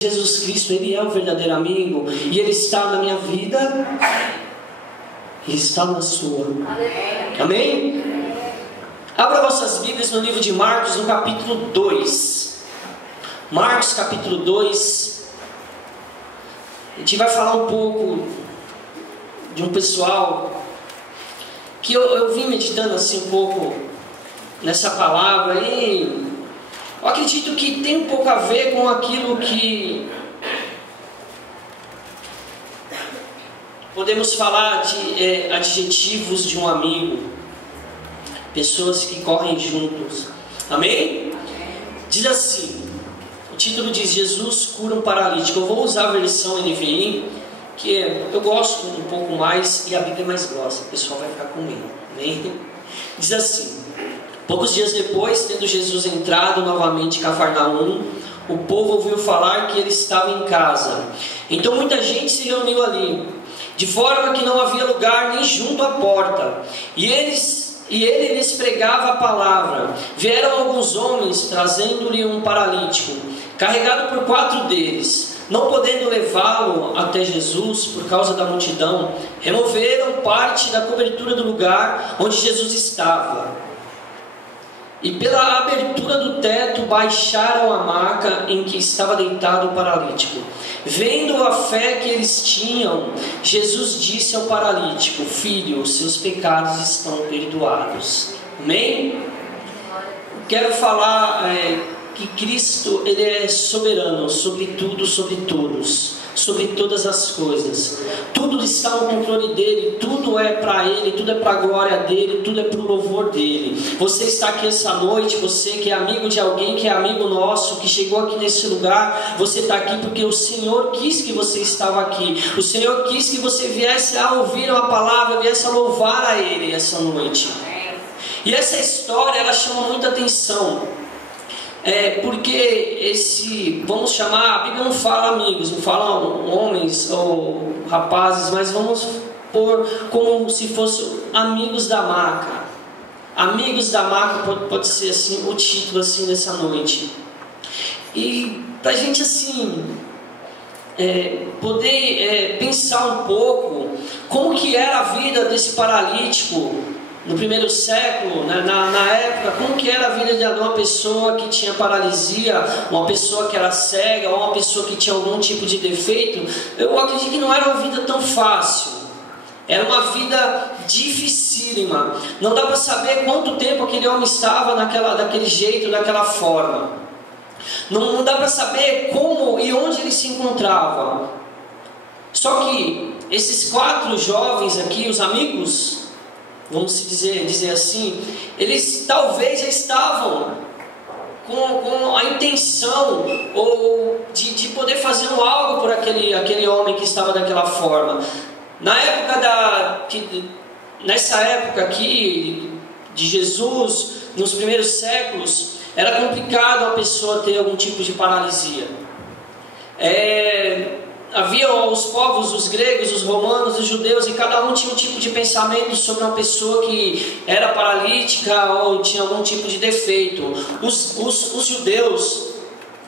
Jesus Cristo, Ele é o verdadeiro amigo, e Ele está na minha vida, Ele está na sua. Amém? Abra vossas Bíblias no livro de Marcos, no capítulo 2. Marcos, capítulo 2. A gente vai falar um pouco de um pessoal que eu vim meditando assim um pouco nessa palavra e eu acredito que tem um pouco a ver com aquilo que podemos falar de adjetivos de um amigo, pessoas que correm juntos. Amém? Diz assim, o título diz: Jesus cura um paralítico. Eu vou usar a versão NVI, que eu gosto um pouco mais e a Bíblia é mais grossa, o pessoal vai ficar com medo. Amém? Diz assim: poucos dias depois, tendo Jesus entrado novamente em Cafarnaum, o povo ouviu falar que ele estava em casa. Então muita gente se reuniu ali, de forma que não havia lugar nem junto à porta. E ele lhes pregava a palavra. Vieram alguns homens, trazendo-lhe um paralítico, carregado por 4 deles. Não podendo levá-lo até Jesus por causa da multidão, removeram parte da cobertura do lugar onde Jesus estava. E pela abertura do teto baixaram a maca em que estava deitado o paralítico. Vendo a fé que eles tinham, Jesus disse ao paralítico: filho, seus pecados estão perdoados. Amém? Quero falar que Cristo, Ele é soberano sobre tudo, sobre todos, sobre todas as coisas. Tudo está no controle dEle, tudo é para Ele, tudo é para a glória dEle, tudo é para o louvor dEle. Você está aqui essa noite, você que é amigo de alguém que é amigo nosso, que chegou aqui nesse lugar, você está aqui porque o Senhor quis que você estava aqui. O Senhor quis que você viesse a ouvir uma palavra, viesse a louvar a Ele essa noite. E essa história, ela chama muita atenção. Porque vamos chamar, a Bíblia não fala amigos, não fala homens ou rapazes, mas vamos pôr como se fossem amigos da maca. Amigos da maca pode ser assim, o título assim dessa noite. E pra gente assim poder pensar um pouco como que era a vida desse paralítico no primeiro século, né, na época, como que era a vida de uma pessoa que tinha paralisia, uma pessoa que era cega, ou uma pessoa que tinha algum tipo de defeito. Eu acredito que não era uma vida tão fácil. Era uma vida dificílima. Não dá para saber quanto tempo aquele homem estava daquele jeito, daquela forma. Não dá para saber como e onde ele se encontrava. Só que esses 4 jovens aqui, os amigos, vamos dizer assim, eles talvez já estavam com a intenção ou de poder fazer algo por aquele homem que estava daquela forma. Nessa época aqui de Jesus, nos primeiros séculos, era complicado a pessoa ter algum tipo de paralisia. Havia os povos, os gregos, os romanos, os judeus, e cada um tinha um tipo de pensamento sobre uma pessoa que era paralítica ou tinha algum tipo de defeito. Os judeus,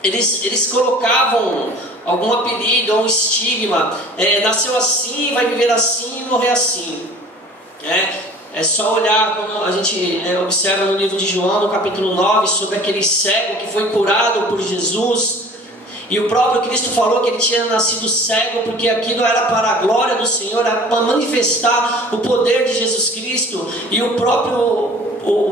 eles colocavam algum apelido ou um estigma: nasceu assim, vai viver assim e morrer assim. É só olhar quando a gente observa no livro de João, no capítulo 9, sobre aquele cego que foi curado por Jesus. E o próprio Cristo falou que ele tinha nascido cego porque aquilo era para a glória do Senhor, era para manifestar o poder de Jesus Cristo. E o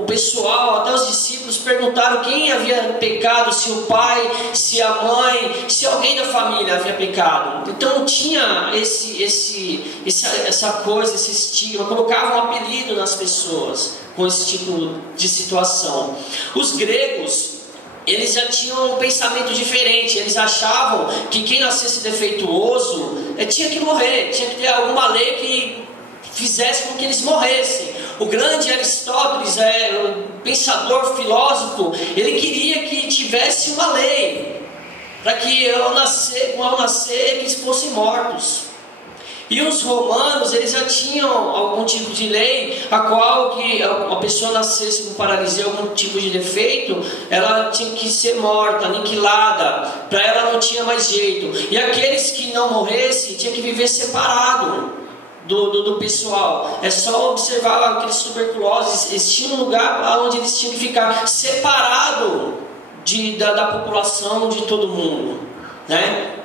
pessoal, até os discípulos, perguntaram quem havia pecado, se o pai, se a mãe, se alguém da família havia pecado. Então tinha essa coisa, esse estigma, colocavam um apelido nas pessoas com esse tipo de situação. Os gregos, eles já tinham um pensamento diferente. Eles achavam que quem nascesse defeituoso tinha que morrer, tinha que ter alguma lei que fizesse com que eles morressem. O grande Aristóteles, o pensador, filósofo, ele queria que tivesse uma lei para que ao nascer eles fossem mortos. E os romanos, eles já tinham algum tipo de lei, a qual que a pessoa nascesse com paralisia, algum tipo de defeito, ela tinha que ser morta, aniquilada, para ela não tinha mais jeito. E aqueles que não morressem, tinha que viver separado do pessoal. É só observar aqueles tuberculosos, eles tinham um lugar onde eles tinham que ficar separado da população, de todo mundo, né?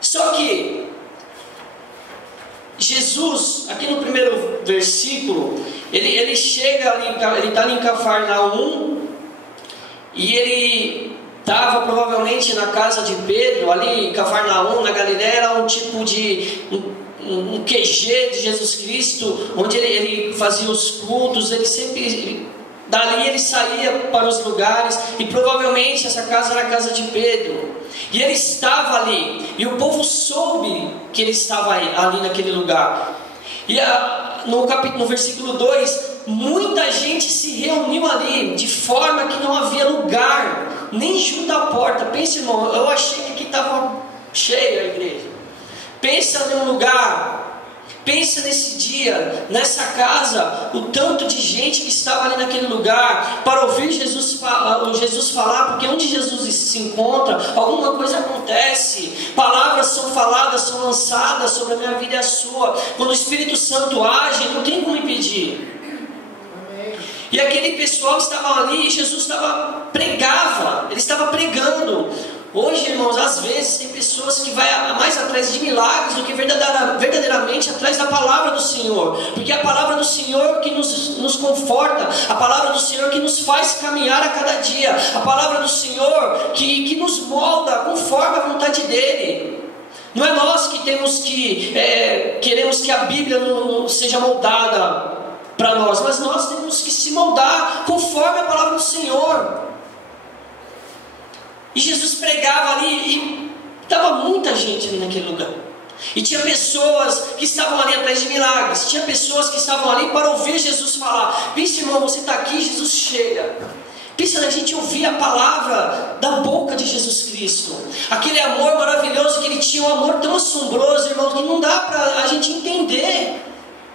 Só que Jesus, aqui no primeiro versículo, ele chega ali, ele está ali em Cafarnaum, e ele estava provavelmente na casa de Pedro, ali em Cafarnaum, na Galileia, era um tipo de um QG de Jesus Cristo, onde ele fazia os cultos, ele sempre, dali ele saía para os lugares, e provavelmente essa casa era a casa de Pedro. E ele estava ali, e o povo soube que ele estava ali naquele lugar. E no versículo 2, muita gente se reuniu ali, de forma que não havia lugar, nem junto à porta. Pensa, irmão, eu achei que aqui estava cheia a igreja. Pensa num lugar, pensa nesse dia, nessa casa, o tanto de gente que estava ali naquele lugar para ouvir Jesus falar, porque onde Jesus se encontra, alguma coisa acontece, palavras são faladas, são lançadas sobre a minha vida e a sua. Quando o Espírito Santo age, não tem como impedir. E aquele pessoal estava ali, e Jesus pregava, ele estava pregando. Hoje, irmãos, às vezes tem pessoas que vão mais atrás de milagres do que verdadeiramente atrás da palavra do Senhor, porque é a palavra do Senhor que nos conforta, a palavra do Senhor que nos faz caminhar a cada dia, a palavra do Senhor que nos molda conforme a vontade dEle. Não é nós que queremos que a Bíblia não seja moldada para nós, mas nós temos que se moldar conforme a palavra do Senhor. E Jesus pregava ali, e estava muita gente ali naquele lugar. E tinha pessoas que estavam ali atrás de milagres, tinha pessoas que estavam ali para ouvir Jesus falar. Pensa, irmão, você está aqui, Jesus chega. Pensa na gente ouvir a palavra da boca de Jesus Cristo. Aquele amor maravilhoso que ele tinha, um amor tão assombroso, irmão, que não dá para a gente entender.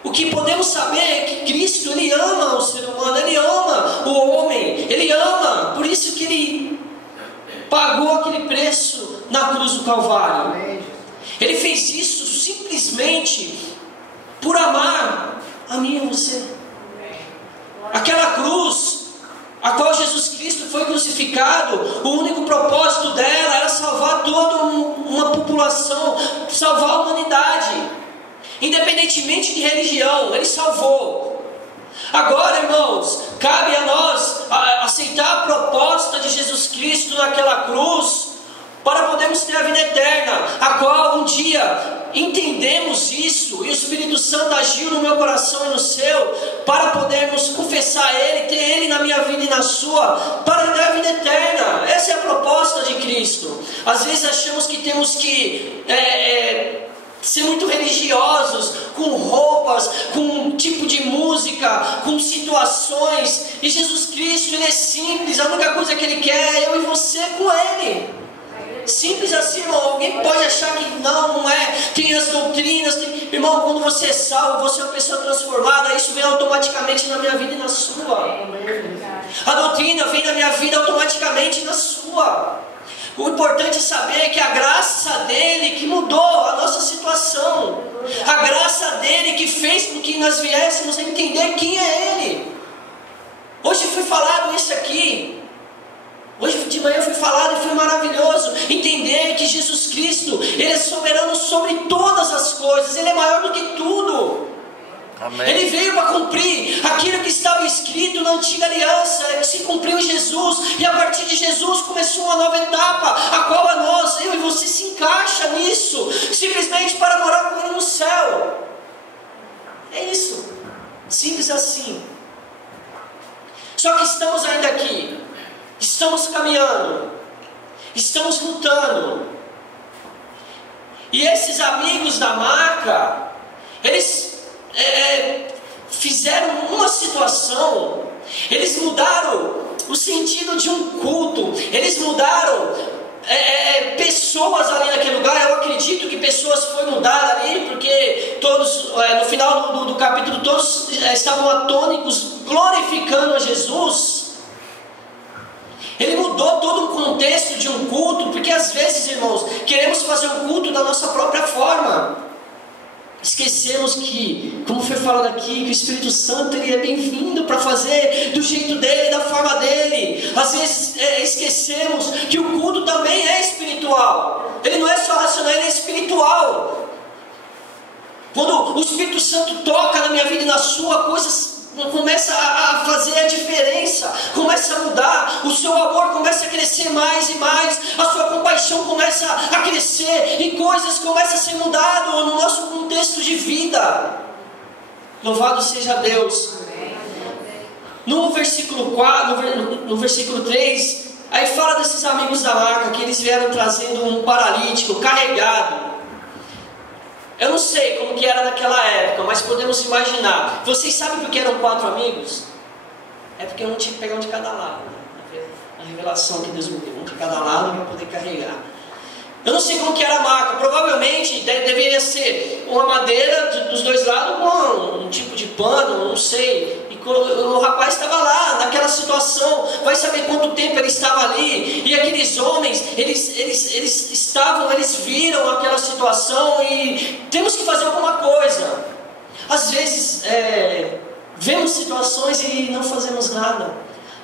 O que podemos saber é que Cristo, ele ama o ser humano, ele ama o homem, ele ama, por isso que ele pagou aquele preço na cruz do Calvário. Ele fez isso simplesmente por amar a mim e a você. Aquela cruz a qual Jesus Cristo foi crucificado, o único propósito dela era salvar toda uma população, salvar a humanidade, independentemente de religião. Ele salvou. Agora, irmãos, cabe a nós aceitar a proposta de Jesus Cristo naquela cruz, para podermos ter a vida eterna, a qual um dia entendemos isso, e o Espírito Santo agiu no meu coração e no seu, para podermos confessar Ele, ter Ele na minha vida e na sua, para ter a vida eterna. Essa é a proposta de Cristo. Às vezes achamos que temos que ser muito religiosos, com roupas, com um tipo de música, com situações. E Jesus Cristo, Ele é simples, a única coisa que Ele quer é eu e você com Ele. Simples assim, irmão. Alguém pode achar que não é. Tem as doutrinas, irmão, quando você é salvo, você é uma pessoa transformada, isso vem automaticamente na minha vida e na sua. A doutrina vem na minha vida automaticamente e na sua. O importante é saber que a graça dele que mudou a nossa situação, a graça dele que fez com que nós viéssemos a entender quem é Ele. Hoje foi falado isso aqui, hoje de manhã foi falado e foi maravilhoso entender que Jesus Cristo, Ele é soberano sobre todas as coisas, Ele é maior do que tudo. Amém. Ele veio para cumprir aquilo que estava escrito na antiga aliança, que se cumpriu em Jesus, e a partir de Jesus começou uma nova etapa, a qual a nós, eu e você, se encaixa nisso, simplesmente para morar com Ele no céu. É isso, simples assim. Só que estamos ainda aqui, estamos caminhando, estamos lutando, e esses amigos da Maca, eles fizeram uma situação, eles mudaram o sentido de um culto, eles mudaram pessoas ali naquele lugar. Eu acredito que pessoas foram mudadas ali, porque estavam atônicos, glorificando a Jesus. Ele mudou todo o contexto de um culto, porque às vezes, irmãos, queremos fazer o culto da nossa própria forma. Esquecemos que, como foi falado aqui, que o Espírito Santo ele é bem-vindo para fazer do jeito dele, da forma dele. Às vezes esquecemos que o culto também é espiritual. Ele não é só racional, ele é espiritual. Quando o Espírito Santo toca na minha vida e na sua, coisas começa a fazer a diferença, começa a mudar, o seu amor começa a crescer mais e mais, a sua compaixão começa a crescer e coisas começam a ser mudadas no nosso contexto de vida. Louvado seja Deus. No versículo 4, no versículo 3, aí fala desses amigos da marca, que eles vieram trazendo um paralítico carregado. Eu não sei como que era naquela época, mas podemos imaginar. Vocês sabem por que eram 4 amigos? É porque um tinha que pegar um de cada lado, né? A revelação que Deus me deu, um de cada lado para poder carregar. Eu não sei como que era a marca. Provavelmente deveria ser uma madeira dos dois lados com um tipo de pano, não sei. E o rapaz estava lá, naquela situação, vai saber quanto tempo ele estava ali. E aqueles homens, eles viram aquela situação e temos que fazer alguma coisa. Às vezes, vemos situações e não fazemos nada.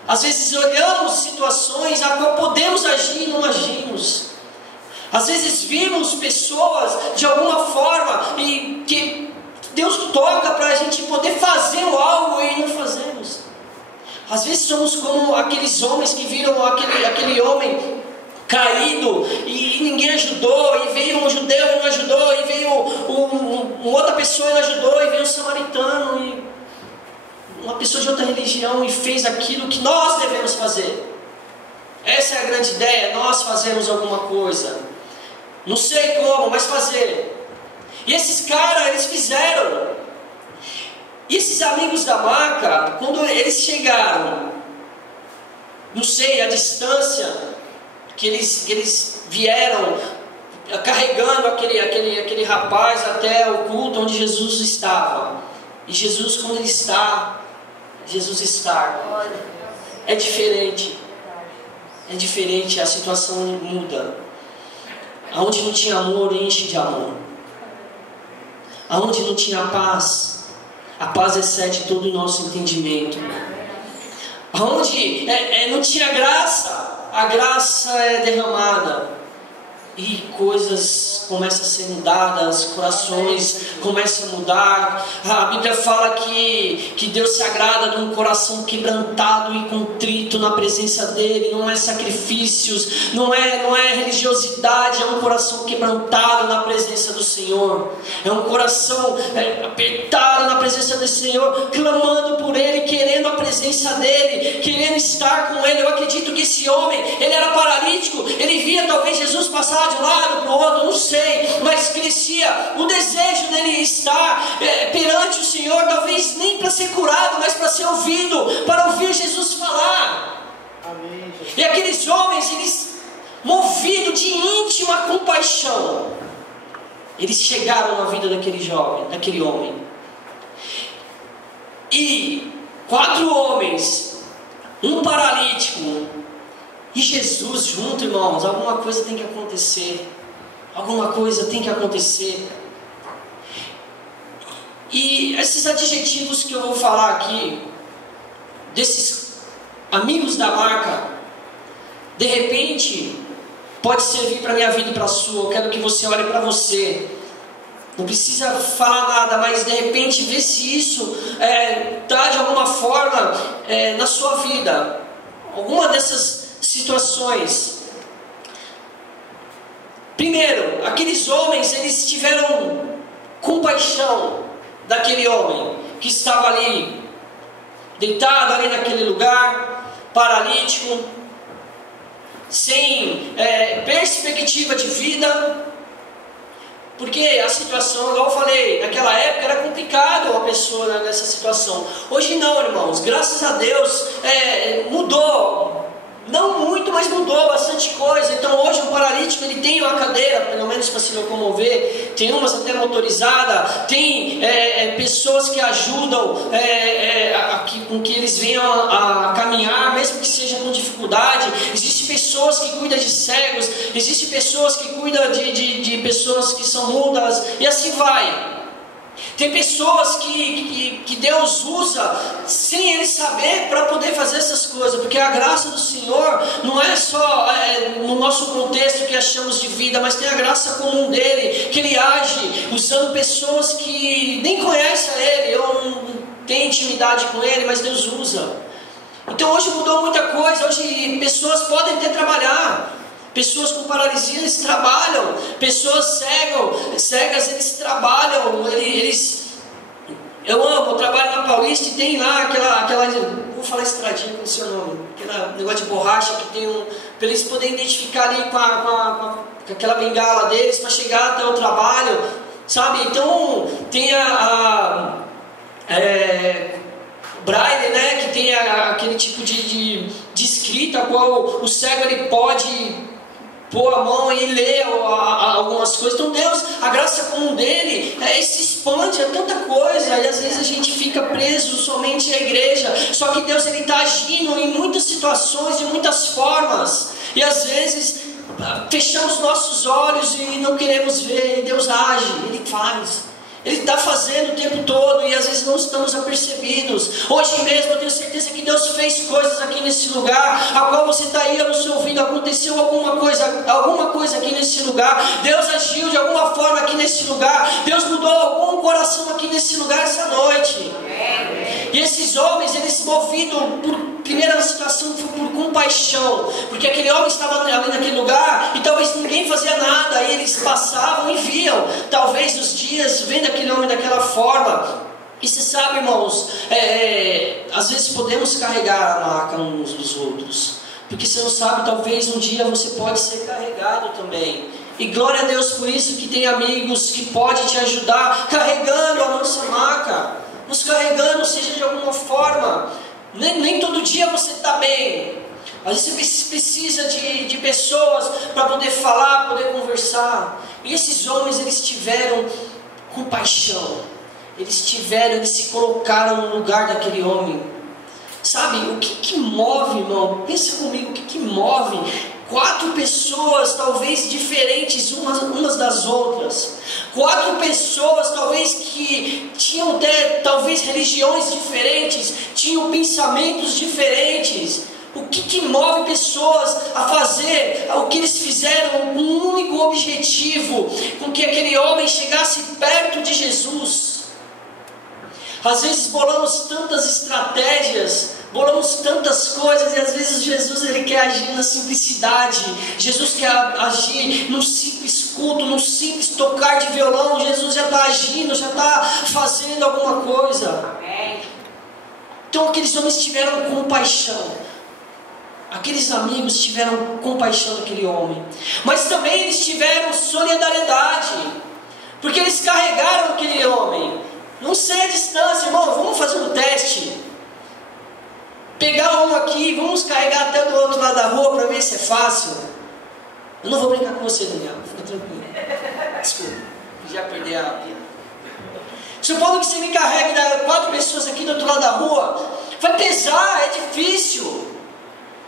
Às vezes olhamos situações a qual podemos agir e não agimos. Às vezes vimos pessoas de alguma forma e que Deus toca para a gente poder fazer algo e não fazemos. Às vezes somos como aqueles homens que viram aquele homem caído e ninguém ajudou, e veio um judeu e não ajudou, e veio uma outra pessoa e não ajudou, e veio um samaritano e uma pessoa de outra religião e fez aquilo que nós devemos fazer. Essa é a grande ideia, nós fazemos alguma coisa. Não sei como, mas fazer. E esses caras, eles fizeram. E esses amigos da marca, quando eles chegaram, não sei a distância que eles vieram carregando aquele rapaz até o culto onde Jesus estava. E Jesus, quando ele está, Jesus está. É diferente. É diferente, a situação muda. Aonde não tinha amor, enche de amor. Aonde não tinha paz, a paz excede todo o nosso entendimento. Aonde não tinha graça, a graça é derramada. E coisas começam a ser mudadas, corações começam a mudar. A Bíblia fala que Deus se agrada de um coração quebrantado e contrito na presença dEle. Não é sacrifícios, não é religiosidade, é um coração quebrantado na presença do Senhor. É um coração apertado na presença do Senhor, clamando por Ele, querendo a presença dEle, querendo estar com Ele. Eu acredito que esse homem, ele era paralítico, ele via talvez Jesus passar de um lado para o outro, não sei, mas crescia o desejo dele estar perante o Senhor, talvez nem para ser curado, mas para ser ouvido, para ouvir Jesus falar. Amém. E aqueles homens, eles, movidos de íntima compaixão, eles chegaram na vida daquele homem. E 4 homens, um paralítico, e Jesus junto, irmãos. Alguma coisa tem que acontecer. Alguma coisa tem que acontecer. E esses adjetivos que eu vou falar aqui, desses amigos da marca, de repente pode servir para a minha vida e para a sua. Eu quero que você olhe para você. Não precisa falar nada, mas de repente ver se isso está de alguma forma na sua vida. Alguma dessas situações. Primeiro, aqueles homens, eles tiveram compaixão daquele homem que estava ali, deitado ali naquele lugar, paralítico, sem perspectiva de vida, porque a situação, igual eu falei, naquela época era complicado uma pessoa nessa situação. Hoje não, irmãos, graças a Deus mudou Não muito, mas mudou bastante coisa. Então hoje o paralítico ele tem uma cadeira, pelo menos para se locomover, tem umas até motorizada, tem pessoas que ajudam com que eles venham a caminhar, mesmo que seja com dificuldade. Existem pessoas que cuidam de cegos, existem pessoas que cuidam de pessoas que são mudas, e assim vai. Tem pessoas que Deus usa sem Ele saber para poder fazer essas coisas, porque a graça do Senhor não é só no nosso contexto que achamos de vida, mas tem a graça comum dEle, que Ele age usando pessoas que nem conhecem a Ele, ou não têm intimidade com Ele, mas Deus usa. Então hoje mudou muita coisa, hoje pessoas podem até trabalhar. Pessoas com paralisia, eles trabalham. Pessoas cegas, eles trabalham. Eu trabalho na Paulista e tem lá aquela vou falar estradinha com o seu nome, aquele negócio de borracha que tem para eles poderem identificar ali com aquela bengala deles para chegar até o trabalho, sabe? Então tem braille, né? Que tem aquele tipo de escrita a qual o cego ele pode pôr a mão e ler algumas coisas. Então Deus, a graça comum dele se expande a tanta coisa, e às vezes a gente fica preso somente à igreja. Só que Deus ele está agindo em muitas situações, de muitas formas, e às vezes fechamos nossos olhos e não queremos ver, e Deus age, Ele faz. Ele está fazendo o tempo todo e às vezes não estamos apercebidos. Hoje mesmo eu tenho certeza que Deus fez coisas aqui nesse lugar, a qual você está aí no seu ouvido, aconteceu alguma coisa aqui nesse lugar. Deus agiu de alguma forma aqui nesse lugar. Deus mudou algum coração aqui nesse lugar essa noite. E esses homens, eles movidos por primeira situação foi por compaixão, porque aquele homem estava ali naquele lugar e talvez ninguém fazia nada, e eles passavam e viam, talvez os dias vendo aquele homem daquela forma. E você sabe, irmãos, às vezes podemos carregar a maca uns dos outros, porque você não sabe, talvez um dia você pode ser carregado também. E glória a Deus por isso, que tem amigos que podem te ajudar carregando a nossa maca, nos carregando, seja de alguma forma. Nem todo dia você está bem. Às vezes você precisa de pessoas para poder falar, poder conversar. E esses homens, eles tiveram compaixão. Eles se colocaram no lugar daquele homem. Sabe, o que move, irmão? Pensa comigo, o que move 4 pessoas talvez diferentes umas das outras. 4 pessoas talvez que tinham talvez religiões diferentes, tinham pensamentos diferentes. O que move pessoas a fazer o que eles fizeram com um único objetivo, com que aquele homem chegasse perto de Jesus? Às vezes bolamos tantas estratégias, bolamos tantas coisas, e às vezes Jesus ele quer agir na simplicidade. Jesus quer agir num simples culto, num simples tocar de violão. Jesus já está agindo, já está fazendo alguma coisa. Amém. Então aqueles homens tiveram compaixão. Aqueles amigos tiveram compaixão daquele homem. Mas também eles tiveram solidariedade, porque eles carregaram aquele homem. Não sei a distância, irmão, vamos fazer um teste. Pegar um aqui, vamos carregar até do outro lado da rua para ver se é fácil. Eu não vou brincar com você, Daniel, fica tranquilo. Desculpa, já perdi a piada. Supondo que você me carregue 4 pessoas aqui do outro lado da rua, vai pesar, é difícil.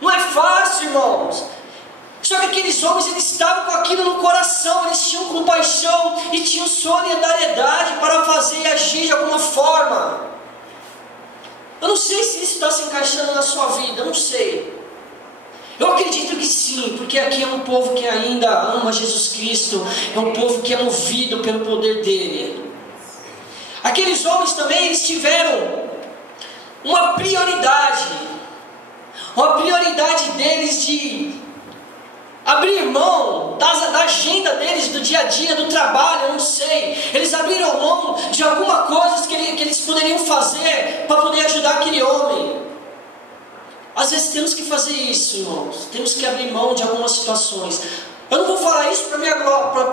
Não é fácil, irmãos. Só que aqueles homens, eles estavam com aquilo no coração, eles tinham compaixão e tinham solidariedade para fazer e agir de alguma forma. Eu não sei se isso está se encaixando na sua vida, eu não sei. Eu acredito que sim, porque aqui é um povo que ainda ama Jesus Cristo, é um povo que é movido pelo poder dele. Aqueles homens também, eles tiveram uma prioridade deles de abrir mão da agenda deles, do dia a dia, do trabalho, eu não sei. Eles abriram mão de alguma coisa que eles poderiam fazer para poder ajudar aquele homem. Às vezes temos que fazer isso, irmãos. Temos que abrir mão de algumas situações. Eu não vou falar isso para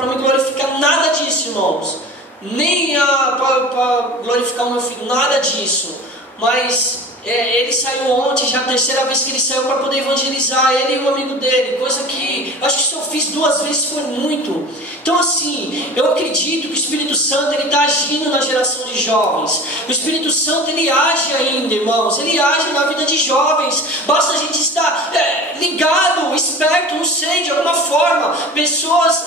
me glorificar nada disso, irmãos. Nem para glorificar o meu filho, nada disso. Mas ele saiu ontem, já a terceira vez que ele saiu para poder evangelizar, ele e um amigo dele, coisa que eu acho que se eu fiz 2 vezes foi muito. Então assim, eu acredito que o Espírito Santo ele está agindo na geração de jovens. O Espírito Santo ele age ainda, irmãos, ele age na vida de jovens. Basta a gente estar ligado, esperto, não sei, de alguma forma, pessoas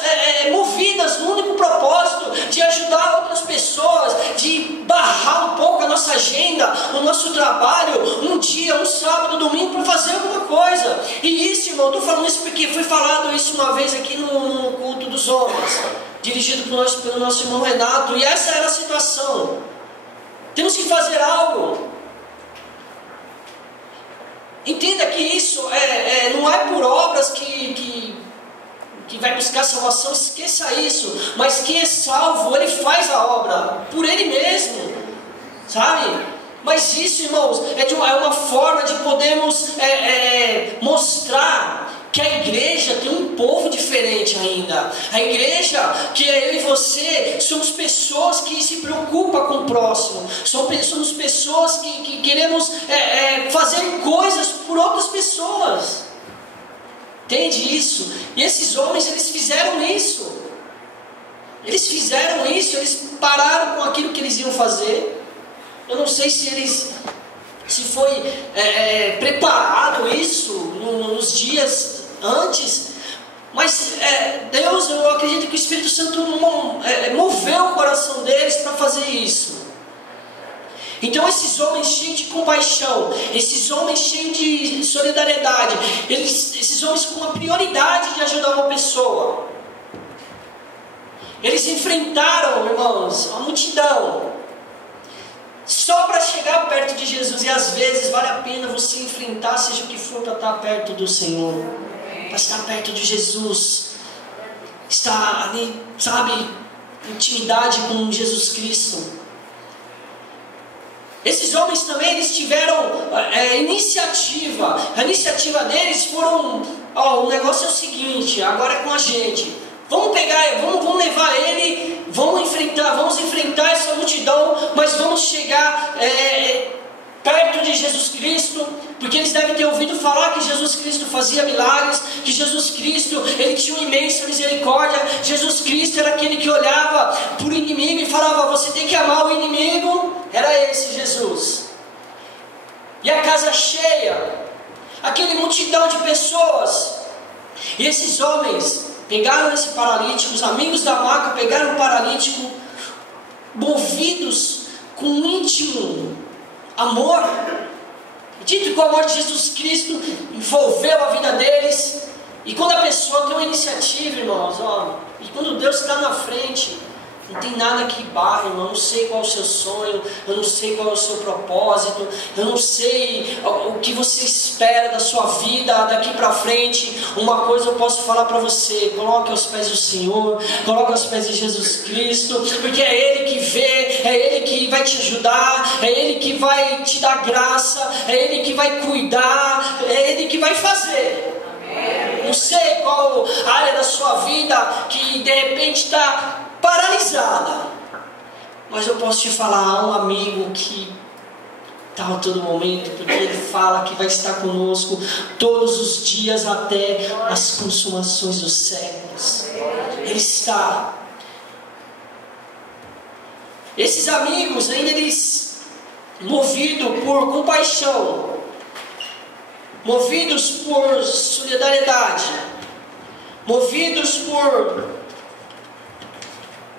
movidas no único propósito de ajudar outras pessoas, de barrar um pouco a nossa agenda, o nosso trabalho, um dia, um sábado, um domingo, para fazer alguma coisa. E isso, irmão, eu estou falando isso porque foi falado isso uma vez aqui no culto dos homens, dirigido pelo nosso irmão Renato, e essa era a situação. Temos que fazer algo. Entenda que isso não é por obras que vai buscar salvação, esqueça isso. Mas quem é salvo, ele faz a obra por ele mesmo, sabe? Mas isso, irmãos, é uma forma de podermos mostrar que a igreja tem um povo diferente ainda. A igreja, que é eu e você, somos pessoas que se preocupam com o próximo. Somos pessoas que queremos fazer coisas por outras pessoas. Entende isso? E esses homens, eles fizeram isso. Eles pararam com aquilo que eles iam fazer. Eu não sei se foi preparado isso nos dias antes, mas Deus, eu acredito que o Espírito Santo moveu o coração deles para fazer isso. Então esses homens cheios de compaixão, esses homens cheios de solidariedade, esses homens com a prioridade de ajudar uma pessoa, eles enfrentaram, irmãos, a multidão, só para chegar perto de Jesus. E às vezes vale a pena você enfrentar, seja o que for, para estar perto do Senhor, para estar perto de Jesus, estar ali, sabe, intimidade com Jesus Cristo. Esses homens também, eles tiveram iniciativa. A iniciativa deles foram, o negócio é o seguinte, agora é com a gente. Vamos pegar, vamos levar ele, vamos enfrentar essa multidão, mas vamos chegar perto de Jesus Cristo, porque eles devem ter ouvido falar que Jesus Cristo fazia milagres, que Jesus Cristo, ele tinha uma imensa misericórdia. Jesus Cristo era aquele que olhava para o inimigo e falava, você tem que amar o inimigo. Era esse Jesus. E a casa cheia, aquele multidão de pessoas, e esses homens pegaram esse paralítico, os amigos da maca pegaram o paralítico, movidos com um íntimo amor. Dito que o amor de Jesus Cristo envolveu a vida deles. E quando a pessoa tem uma iniciativa, irmãos, e quando Deus está na frente, não tem nada que barre, irmão. Eu não sei qual é o seu sonho, eu não sei qual é o seu propósito, eu não sei o que você espera da sua vida daqui para frente. Uma coisa eu posso falar para você: coloque aos pés do Senhor, coloque aos pés de Jesus Cristo, porque é Ele que vê, é Ele que vai te ajudar, é Ele que vai te dar graça, é Ele que vai cuidar, é Ele que vai fazer. Não sei qual área da sua vida que de repente está paralisada, mas eu posso te falar, há um amigo que está a todo momento, porque ele fala que vai estar conosco todos os dias até as consumações dos séculos. Ele está. Esses amigos, ainda eles, movidos por compaixão, movidos por solidariedade, movidos por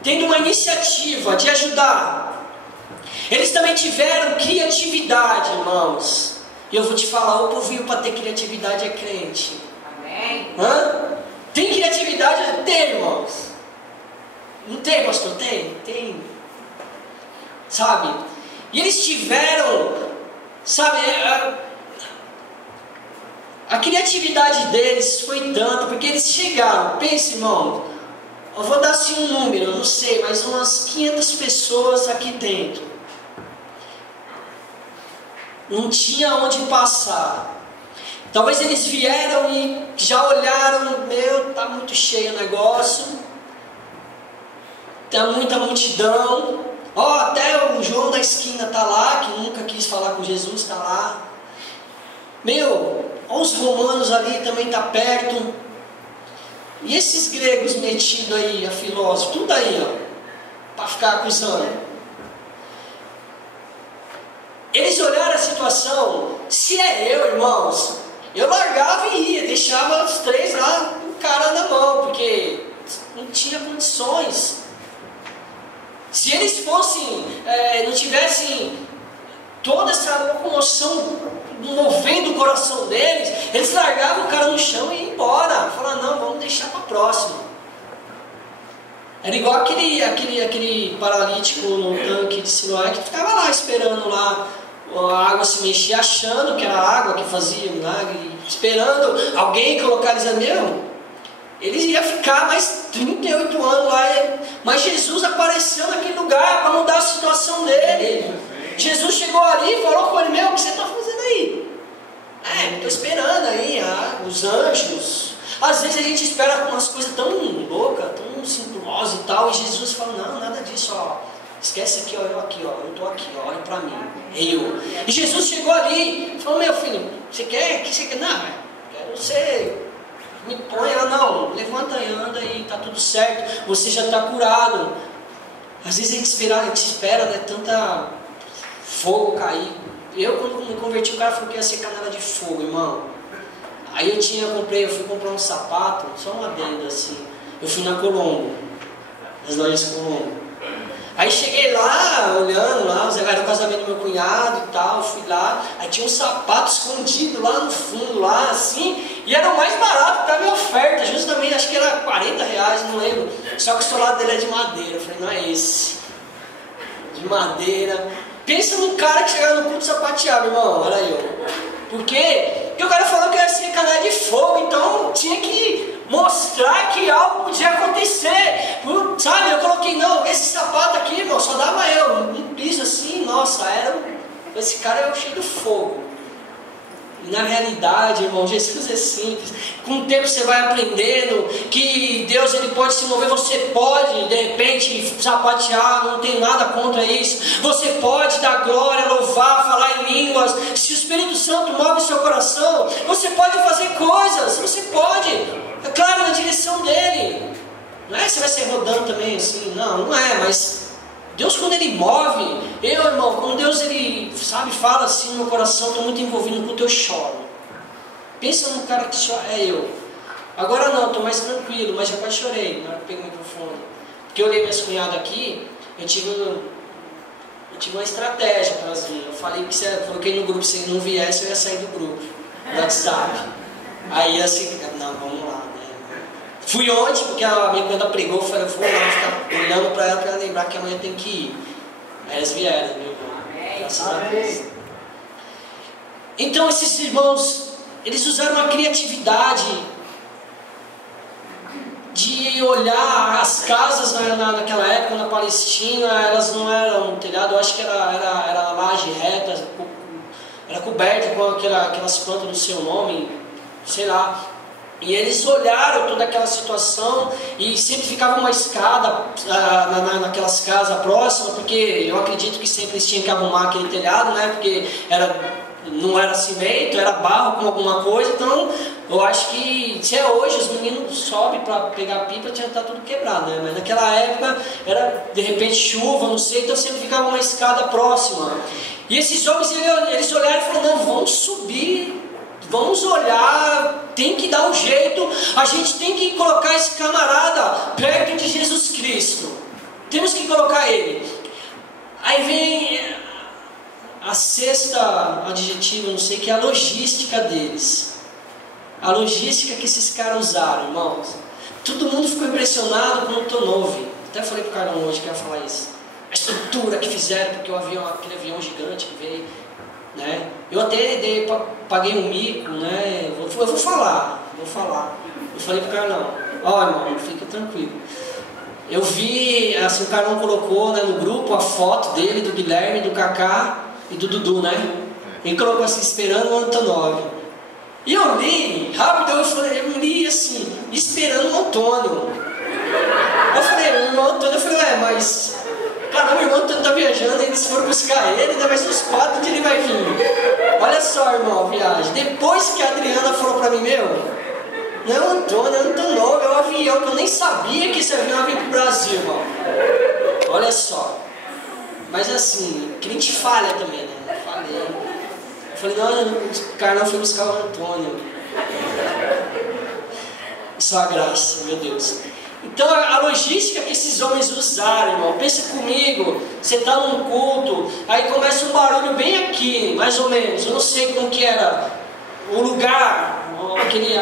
tendo uma iniciativa de ajudar, eles também tiveram criatividade, irmãos. E eu vou te falar, o povinho para ter criatividade é crente. Amém? Tem criatividade? Tem, irmãos. Não tem, pastor? Tem. Sabe? E eles tiveram, sabe, a criatividade deles foi tanto, porque eles chegaram, pensa, irmão, eu vou dar assim um número, eu não sei, mas umas 500 pessoas aqui dentro. Não tinha onde passar. Talvez eles vieram e já olharam, tá muito cheio o negócio, tem muita multidão, Ó, até o João da esquina tá lá, que nunca quis falar com Jesus, tá lá. Meu, ó, os romanos ali também tá perto. E esses gregos metidos aí, a filósofo, tudo aí, ó, para ficar acusando. Eles olharam a situação. Se é eu, irmãos, eu largava e ia, deixava os três lá, o cara na mão, porque não tinha condições. Se eles fossem, não tivessem toda essa locomoção movendo o coração deles, eles largavam o cara no chão e iam embora. Falaram, não, vamos deixar para a próxima. Era igual aquele paralítico no tanque de Siloé que ficava lá esperando lá a água se mexer, achando que era a água que fazia milagre, esperando alguém colocar eles meu. Eles iam ficar mais 38 anos lá, mas Jesus apareceu naquele lugar para mudar a situação dele. Jesus chegou ali e falou com ele, meu, o que você está fazendo aí? Estou esperando aí os anjos. Às vezes a gente espera umas coisas tão loucas, tão simplosas e tal, e Jesus fala, não, nada disso, ó. Esquece aqui, ó, eu estou aqui, ó, olha para mim, eu. E Jesus chegou ali e falou, meu filho, você quer? O que você quer? Não, quero ser... Me põe, ela não, levanta e anda e tá tudo certo, você já está curado. Às vezes a gente espera, né, tanta fogo cair. Eu, quando me converti, o cara falou que ia ser canela de fogo, irmão. Aí eu fui comprar um sapato, só uma adenda assim. Eu fui na Colombo, nas lojas Colombo. Aí cheguei lá, olhando lá, era o casamento do meu cunhado e tal, fui lá, aí tinha um sapato escondido lá no fundo, lá assim, e era o mais barato, estava em oferta, justamente, acho que era R$40, não lembro, só que o solado dele é de madeira. Eu falei, não é esse, de madeira. Pensa num cara que chegava no culto sapateado, irmão, era eu. Por quê? Porque o cara falou que ia ser canela de fogo, então tinha que mostrar que algo podia acontecer. Sabe, eu coloquei, não, esse sapato aqui, irmão, só dava eu, um piso assim, nossa, esse cara é o cheio do fogo. E na realidade, irmão, Jesus é simples. Com o tempo você vai aprendendo que Deus ele pode se mover. Você pode, de repente, sapatear, não tem nada contra isso. Você pode dar glória, louvar, falar em línguas. Se o Espírito Santo move o seu coração, você pode fazer coisas. Você pode, é claro, na direção dele. Não é que você vai ser rodando também assim, não é, mas... Deus, quando Ele move, irmão, quando Deus, Ele, sabe, fala assim no meu coração, estou muito envolvido no culto, eu choro. Pensa num cara que chora, é eu. Agora não, estou mais tranquilo, mas já quase chorei na hora que peguei o microfone. Porque eu olhei minhas cunhadas aqui, eu tive uma estratégia para elas virem. Eu falei que se eu coloquei no grupo, se ele não viesse, eu ia sair do grupo, do WhatsApp. Aí assim, não, vamos lá. Fui ontem, porque a minha cunhada pregou, eu falei, eu vou lá ficar olhando para ela lembrar que amanhã tem que ir. Aí elas vieram, meu irmão. Graças a Deus. Então esses irmãos, eles usaram uma criatividade de olhar as casas naquela época na Palestina, elas não eram telhado, eu acho que era laje reta, era coberta com aquelas plantas do seu nome, sei lá. E eles olharam toda aquela situação e sempre ficava uma escada naquelas casas próximas, porque eu acredito que sempre eles tinham que arrumar aquele telhado, né? Porque não era cimento, era barro com alguma coisa. Então eu acho que se é hoje, os meninos sobem para pegar pipa, já está tudo quebrado, né? Mas naquela época era de repente chuva, não sei, então sempre ficava uma escada próxima. E esses homens eles olharam e falaram, não, vamos subir. Vamos olhar, tem que dar um jeito, a gente tem que colocar esse camarada perto de Jesus Cristo. Temos que colocar ele. Aí vem a sexta adjetivo, não sei, que é a logística deles. A logística que esses caras usaram, irmãos. Todo mundo ficou impressionado com o Tonove. Até falei pro Carlão hoje que ia falar isso. A estrutura que fizeram, porque aquele avião gigante que veio... Né? Eu até paguei um mico, né? Eu vou falar. Eu falei pro Carlão, irmão, fica tranquilo. Eu vi, assim, o Carlão colocou, né, no grupo a foto dele, do Guilherme, do Kaká e do Dudu, né? Ele colocou assim, esperando o Antonov. E eu li, rápido, eu li assim, esperando o Antônio. Eu falei, mas... Caramba, irmão Antônio está viajando, eles foram buscar ele, ainda vai ser os 4 que ele vai vir. Olha só, irmão, a viagem. Depois que a Adriana falou para mim, não, Antônio, eu não tô novo, é um avião, que eu nem sabia que esse avião ia vir pro Brasil, irmão. Olha só. Mas assim, crente falha também, né? Falei. Eu falei, não, o Carlão foi buscar o Antônio. Só a graça, meu Deus. Então a logística que esses homens usaram, irmão, pensa comigo, você está num culto, aí começa um barulho bem aqui, mais ou menos, eu não sei como que era o lugar,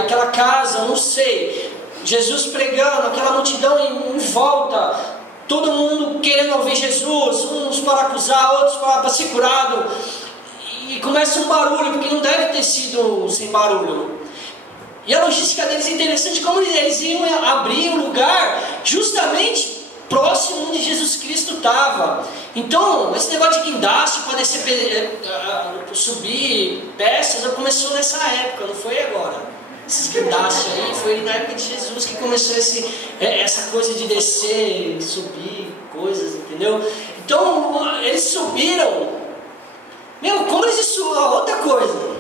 aquela casa, eu não sei, Jesus pregando, aquela multidão em volta, todo mundo querendo ouvir Jesus, uns para acusar, outros para ser curado, e começa um barulho, porque não deve ter sido sem barulho. E a logística deles é interessante, como eles iam abrir um lugar justamente próximo onde Jesus Cristo estava. Então, esse negócio de guindaste para descer, subir peças, começou nessa época, não foi agora. Esses guindastes aí, foi na época de Jesus que começou essa coisa de descer, subir, coisas, entendeu? Então, eles subiram. Como eles subiram? Outra coisa,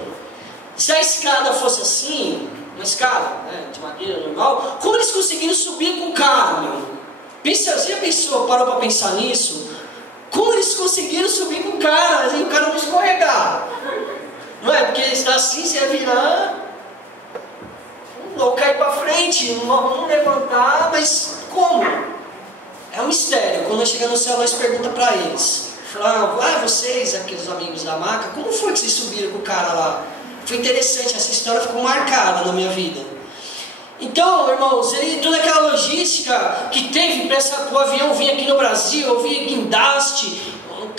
se a escada fosse assim, uma escada, né, de madeira normal, como eles conseguiram subir com o cara, Pensa, você já pensou, parou para pensar nisso? Como eles conseguiram subir com o cara, e o cara não escorregar? Não é? Porque está assim, você ia virar, ou cair para frente, não levantar, mas como? É um mistério. Quando nós chegamos no céu, nós perguntamos para eles. Falaram, vocês, aqueles amigos da maca, como foi que vocês subiram com o cara lá? Foi interessante, essa história ficou marcada na minha vida. Então, irmãos, toda aquela logística que teve para o avião vir aqui no Brasil, eu vi guindaste,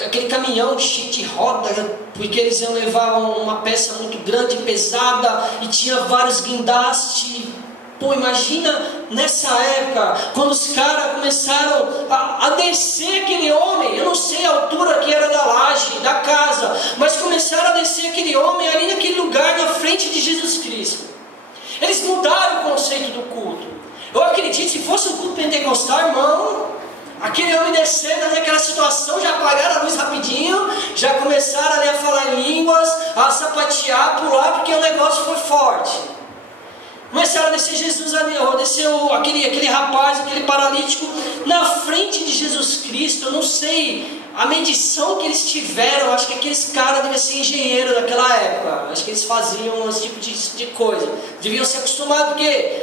aquele caminhão cheio de roda, porque eles iam levar uma peça muito grande, pesada, e tinha vários guindastes. Imagina nessa época, quando os caras começaram a descer aquele homem, eu não sei a altura que era da laje, da casa, mas começaram a descer aquele homem ali naquele lugar, na frente de Jesus Cristo. Eles mudaram o conceito do culto. Eu acredito, se fosse um culto pentecostal, irmão, aquele homem descendo naquela situação, já apagaram a luz rapidinho, já começaram ali a falar em línguas, a sapatear, pular, porque o negócio foi forte. Começaram a descer Jesus ali, desceu aquele rapaz, aquele paralítico, na frente de Jesus Cristo. Eu não sei a medição que eles tiveram, acho que aqueles caras deviam ser engenheiros daquela época, acho que eles faziam esse tipo de coisa, deviam ser acostumados, porque